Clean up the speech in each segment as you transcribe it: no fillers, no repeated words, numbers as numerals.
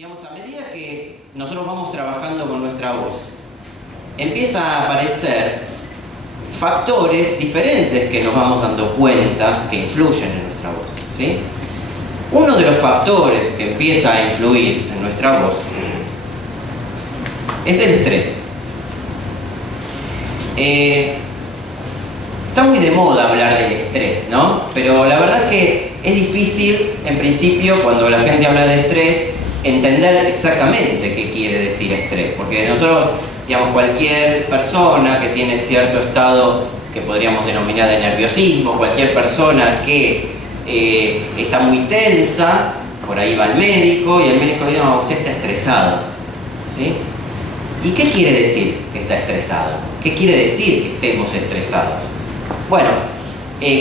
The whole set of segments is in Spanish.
Digamos, a medida que nosotros vamos trabajando con nuestra voz, empieza a aparecer factores diferentes que nos vamos dando cuenta que influyen en nuestra voz, ¿sí? Uno de los factores que empieza a influir en nuestra voz es el estrés. Está muy de moda hablar del estrés, ¿no? Pero la verdad es que es difícil, en principio, cuando la gente habla de estrés, entender exactamente qué quiere decir estrés. Porque nosotros, digamos, cualquier persona que tiene cierto estado que podríamos denominar de nerviosismo, cualquier persona que está muy tensa, por ahí va al médico y el médico dice: no, usted está estresado, ¿sí? ¿Y qué quiere decir que está estresado? ¿Qué quiere decir que estemos estresados? Bueno,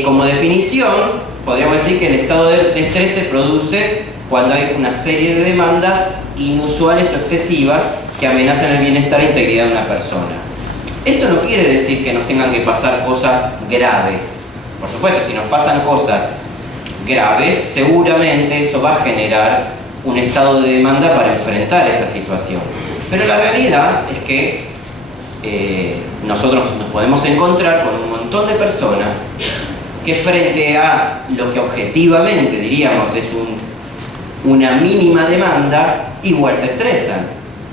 como definición, podríamos decir que el estado de estrés se produce cuando hay una serie de demandas inusuales o excesivas que amenazan el bienestar e integridad de una persona. Esto no quiere decir que nos tengan que pasar cosas graves. Por supuesto, si nos pasan cosas graves, seguramente eso va a generar un estado de demanda para enfrentar esa situación. Pero la realidad es que nosotros nos podemos encontrar con un montón de personas que frente a lo que objetivamente diríamos es una mínima demanda, igual se estresan.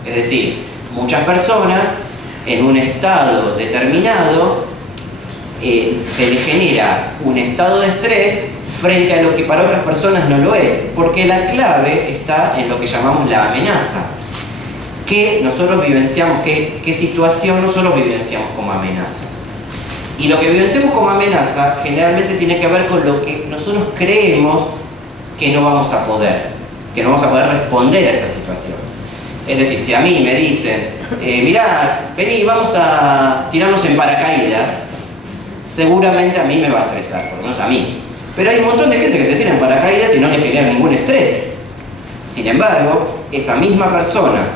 Es decir, muchas personas en un estado determinado se les genera un estado de estrés frente a lo que para otras personas no lo es, porque la clave está en lo que llamamos la amenaza. ¿Qué nosotros vivenciamos? ¿Qué situación nosotros vivenciamos como amenaza? Y lo que vivenciamos como amenaza generalmente tiene que ver con lo que nosotros creemos que no vamos a poder responder a esa situación. Es decir, si a mí me dicen, mirá, vení, vamos a tirarnos en paracaídas, seguramente a mí me va a estresar, por lo menos a mí. Pero hay un montón de gente que se tira en paracaídas y no le genera ningún estrés. Sin embargo, esa misma persona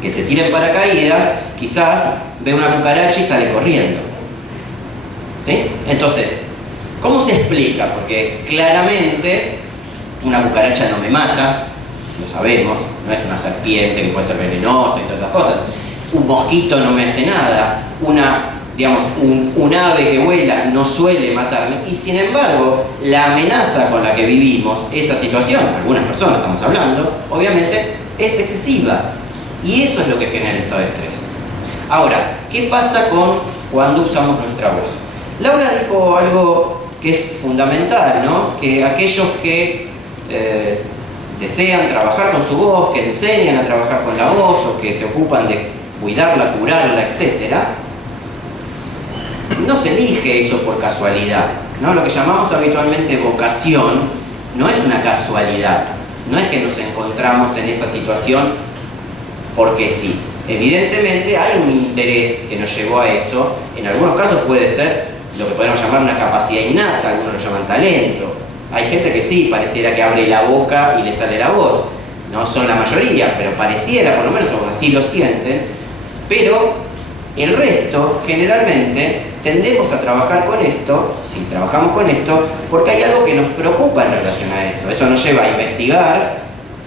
que se tira en paracaídas, quizás ve una cucaracha y sale corriendo, ¿sí? Entonces, ¿cómo se explica? Porque claramente una cucaracha no me mata, lo sabemos, no es una serpiente que puede ser venenosa y todas esas cosas. Un mosquito no me hace nada, un ave que vuela no suele matarme, y sin embargo, la amenaza con la que vivimos esa situación, algunas personas estamos hablando, obviamente, es excesiva. Y eso es lo que genera el estado de estrés. Ahora, ¿qué pasa cuando usamos nuestra voz? Laura dijo algo que es fundamental, ¿no? Que aquellos que desean trabajar con su voz, que enseñan a trabajar con la voz, o que se ocupan de cuidarla, curarla, etc., no se elige eso por casualidad, ¿no? Lo que llamamos habitualmente vocación no es una casualidad, no es que nos encontramos en esa situación porque sí. Evidentemente hay un interés que nos llevó a eso. En algunos casos puede ser lo que podemos llamar una capacidad innata, algunos lo llaman talento. Hay gente que sí, pareciera que abre la boca y le sale la voz. No son la mayoría, pero pareciera, por lo menos así lo sienten. Pero el resto, generalmente, tendemos a trabajar con esto, si trabajamos con esto, porque hay algo que nos preocupa en relación a eso. Eso nos lleva a investigar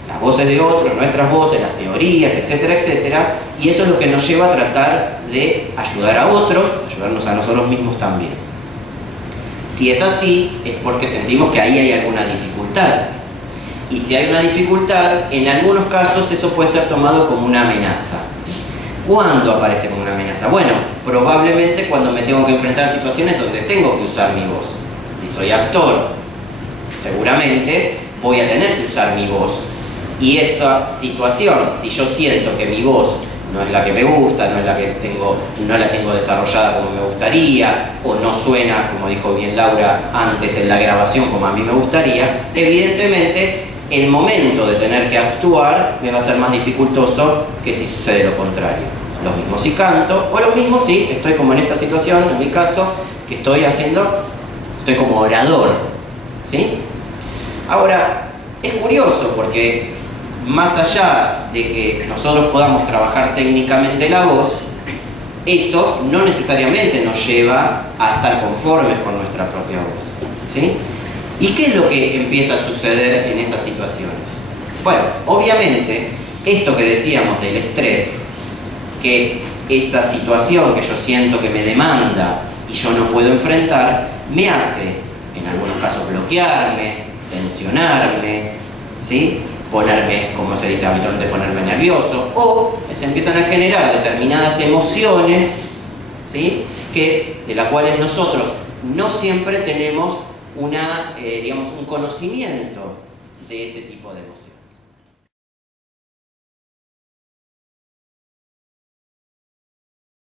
las voces de otros, nuestras voces, las teorías, etcétera, etcétera, y eso es lo que nos lleva a tratar de ayudar a otros, ayudarnos a nosotros mismos también. Si es así, es porque sentimos que ahí hay alguna dificultad. Y si hay una dificultad, en algunos casos eso puede ser tomado como una amenaza. ¿Cuándo aparece como una amenaza? Bueno, probablemente cuando me tengo que enfrentar a situaciones donde tengo que usar mi voz. Si soy actor, seguramente voy a tener que usar mi voz. Y esa situación, si yo siento que mi voz no es la que me gusta, no la tengo desarrollada como me gustaría, o no suena, como dijo bien Laura antes en la grabación, como a mí me gustaría, evidentemente el momento de tener que actuar me va a ser más dificultoso que si sucede lo contrario. Lo mismo si canto, o lo mismo si estoy como en esta situación, en mi caso, que estoy como orador, ¿sí? Ahora, es curioso porque más allá de que nosotros podamos trabajar técnicamente la voz, eso no necesariamente nos lleva a estar conformes con nuestra propia voz, ¿sí? ¿Y qué es lo que empieza a suceder en esas situaciones? Bueno, obviamente, esto que decíamos del estrés, que es esa situación que yo siento que me demanda y yo no puedo enfrentar, me hace, en algunos casos, bloquearme, tensionarme, ¿sí? Ponerme, como se dice habitualmente, ponerme nervioso, o se empiezan a generar determinadas emociones, ¿sí? De las cuales nosotros no siempre tenemos digamos, un conocimiento de ese tipo de emociones.